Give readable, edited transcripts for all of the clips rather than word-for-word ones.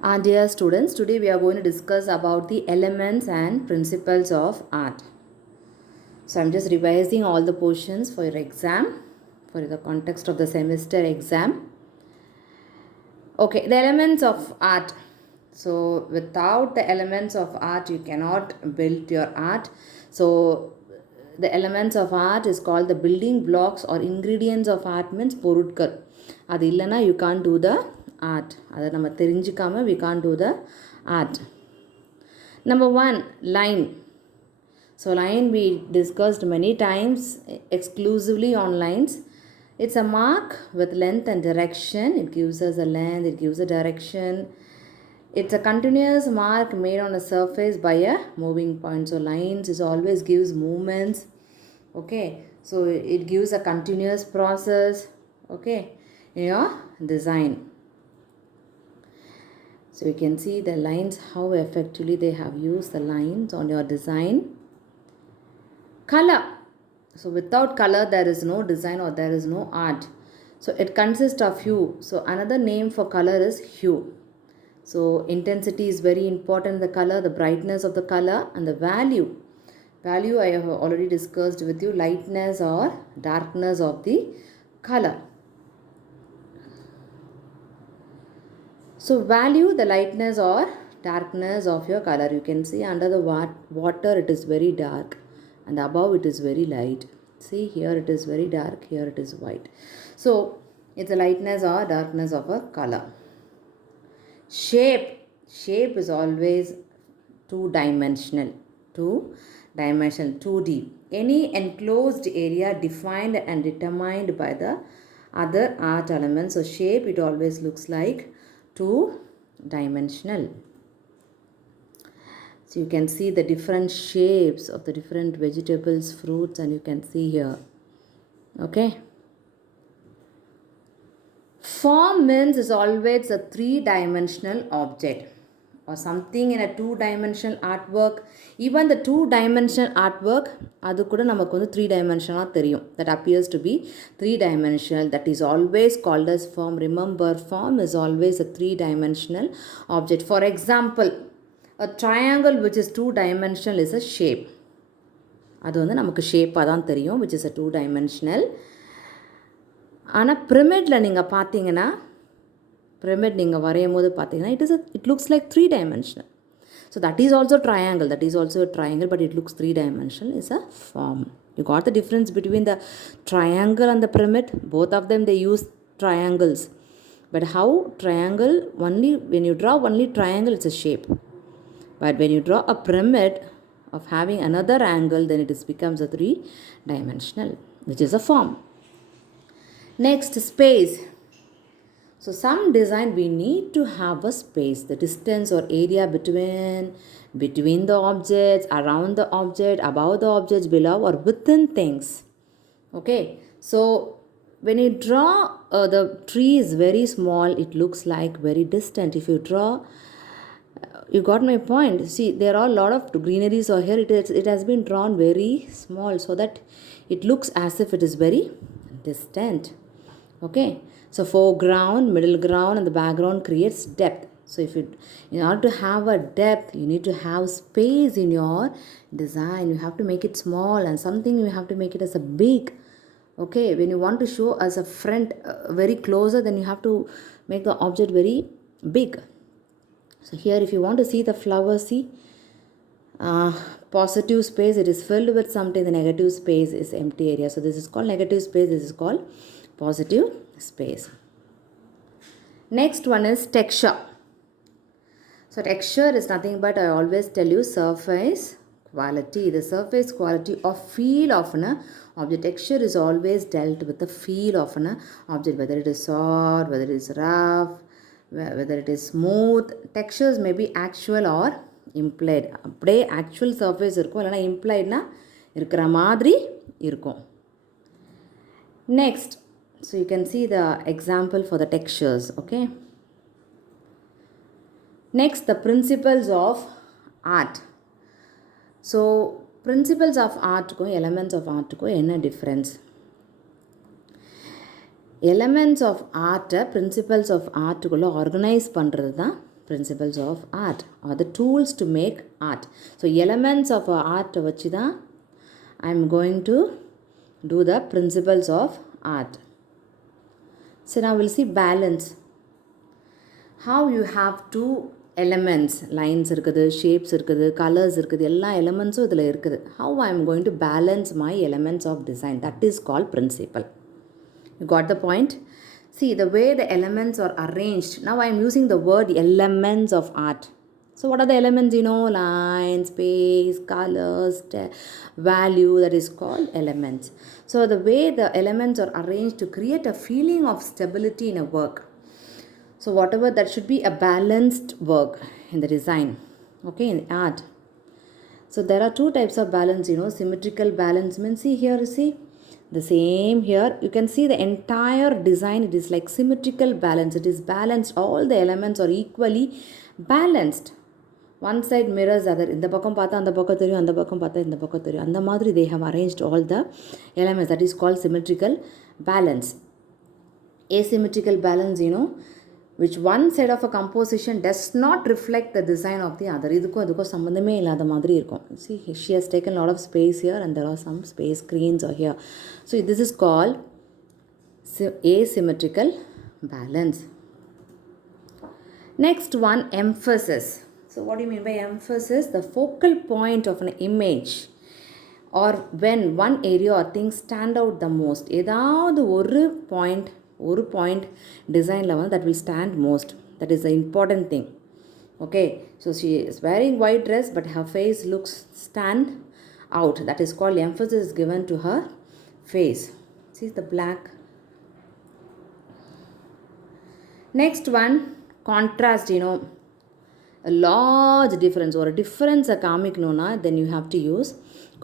Dear students, today we are going to discuss about the elements and principles of art. So I'm just revising all the portions for your exam, for the context of the semester exam. Okay, the elements of art. So without the elements of art, you cannot build your art. So the elements of art is called the building blocks or ingredients of art means பொருட்கள் அது இல்லைனா you can't do the art. அதை நம்ம தெரிஞ்சிக்காம we can't do the art. Number 1, line. So line we discussed many times exclusively on lines. It's a mark with length and direction. It gives us a length, it gives a direction. It's a continuous mark made on a surface by a moving point. So lines is always gives movements. Okay, so it gives a continuous process. Okay, in your design. So you can see the lines, how effectively they have used the lines on your design. Color. So without color there is no design or there is no art. So it consists of hue. So another name for color is hue. So intensity is very important, the color, the brightness of the color, and the value. Value I have already discussed with you, lightness or darkness of the color. So value the lightness or darkness of your color. You can see under the water it is very dark and above it is very light. See, here it is very dark, here it is white. So it's a lightness or darkness of a color. Shape is always two-dimensional, 2D. Any enclosed area defined and determined by the other art elements. So shape, it always looks like two-dimensional. So you can see the different shapes of the different vegetables, fruits, and you can see here. Okay. Form means is always a three-dimensional object or something in a two-dimensional artwork. Even the two-dimensional artwork, அது கூட நமக்கு வந்து three-dimensional தெரியும். That appears to be three-dimensional. That is always called as form. Remember, form is always a three-dimensional object. For example, a triangle which is two-dimensional is a shape. அது வந்து நமக்கு ஷேப்பாக தான் தெரியும், which is a two-dimensional. ஆனால் பிரமிடில் நீங்கள் பார்த்தீங்கன்னா, pyramid நீங்கள் வரையும் போது பார்த்தீங்கன்னா it looks like three-dimensional. So that is also triangle, but it looks three-dimensional is a form. You got the difference between the triangle and the pyramid? Both of them they use triangles. But how triangle, only when you draw only triangle it's a shape. But when you draw a pyramid of having another angle, then it becomes a three-dimensional, which is a form. Next, space. So some design we need to have a space, the distance or area between the objects, around the object, above the objects, below or within things. Okay, so when you draw the tree is very small, it looks like very distant. If you draw, you got my point. See, there are a lot of greeneries over here. It has been drawn very small so that it looks as if it is very distant. Okay, so foreground, middle ground, and the background creates depth. So in order to have a depth, you need to have space in your design. You have to make it small, and something you have to make it as a big. Okay, when you want to show as a front very closer, then you have to make the object very big. So here if you want to see the flower, see, positive space, it is filled with something. The negative space is empty area. So this is called negative space, this is called positive space. Next one is texture. So texture is nothing but, I always tell you, surface quality. The surface quality or feel of an object. Texture is always dealt with the feel of an object, whether it is soft, whether it is rough, whether it is smooth. Textures may be actual or implied. அப்படியே actual surface இருக்கும், இல்லைனா impliedனா இருக்கிற மாதிரி இருக்கும். Next, so you can see the example for the textures. Okay, next, the principles of art. So principles of art ko elements of art ko enna difference? Elements of art, principles of art குள்ள organise பண்ணுறது தான் principles of art or the tools to make art. So elements of art வச்சு தான் I am going to do the principles of art. So now we'll see balance. How you have two elements, lines இருக்குது, shapes இருக்குது, colors இருக்குது, எல்லா elements இதில் இருக்குது. How I am going to balance my elements of design. That is called principle. You got the point? See, the way the elements are arranged. Now I am using the word elements of art. So what are the elements? Line, space, colors, value, that is called elements. So the way the elements are arranged to create a feeling of stability in a work. So whatever, that should be a balanced work in the design, okay, in art. So there are two types of balance, symmetrical balance means, see here, see the same here, you can see the entire design, it is like symmetrical balance, it is balanced, all the elements are equally balanced. One side mirrors other, இந்த பக்கம் பார்த்தா அந்த பக்கம் தெரியும், அந்த பக்கம் பார்த்தா இந்த பக்கம் தெரியும், அந்த மாதிரி they have arranged all the elements, that is called symmetrical balance. Asymmetrical balance, which one side of a composition does not reflect the design of the other. இதுக்கும் இதுக்கும் சம்மந்தமே இல்லாத மாதிரி இருக்கும். See, she has taken a lot of space here and there are some space screens are here. So this is called asymmetrical balance. Next one, emphasis. So what do you mean by emphasis? The focal point of an image or when one area or thing stand out the most. ஏதாவது ஒரு point design level that will stand most. That is the important thing. Okay, so she is wearing white dress but her face looks stand out. That is called emphasis is given to her face. See the black. Next one, contrast, a large difference or a difference காமிக்கணும்னா then you have to use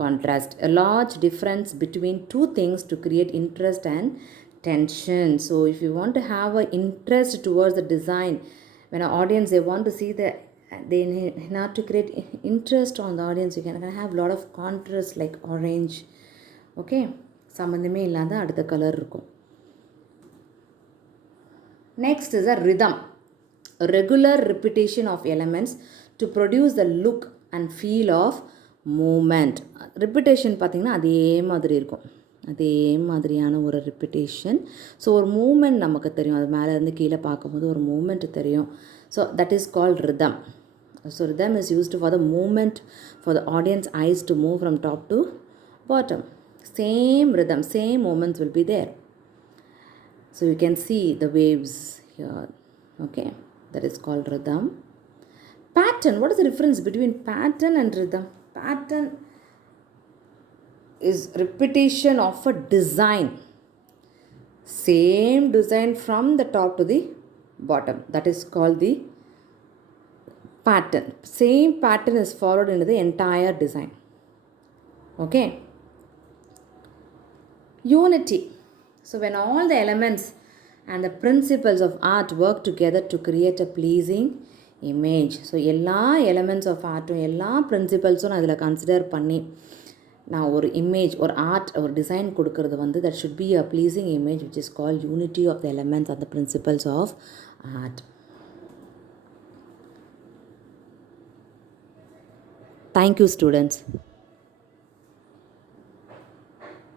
contrast. A large difference between two things to create interest and tension. So if you want to have an interest towards the design, when an audience, they want to see they have to create interest on the audience, you can have a lot of contrast like orange. Okay, சம்பந்தமே இல்லாத அடுத்த colour இருக்கும். Next is a rhythm, a regular repetition of elements to produce the look and feel of movement. Repetition பார்த்தீங்கன்னா அதே மாதிரி இருக்கும், அதே மாதிரியான ஒரு ரிப்பிட்டேஷன். ஸோ ஒரு மூமெண்ட் நமக்கு தெரியும், அது மேலே இருந்து கீழே பார்க்கும்போது ஒரு மூமெண்ட் தெரியும். So that is called rhythm. So rhythm is used for the moment for the audience eyes to move from top to bottom. Same rhythm, same moments will be there. So you can see the waves here. Okay, that is called rhythm. Pattern, what is the difference between pattern and rhythm? Pattern is repetition of a design, same design from the top to the bottom, that is called the pattern. Same pattern is followed into the entire design. Okay, unity. So when all the elements and the principles of art work together to create a pleasing image. So எல்லா elements of artடும் எல்லா principles நான் அதில் consider பண்ணி நான் ஒரு image, ஒரு art, ஒரு design கொடுக்கறது வந்து that should be a pleasing image which is called unity of the elements and the principles of art. Thank you, students.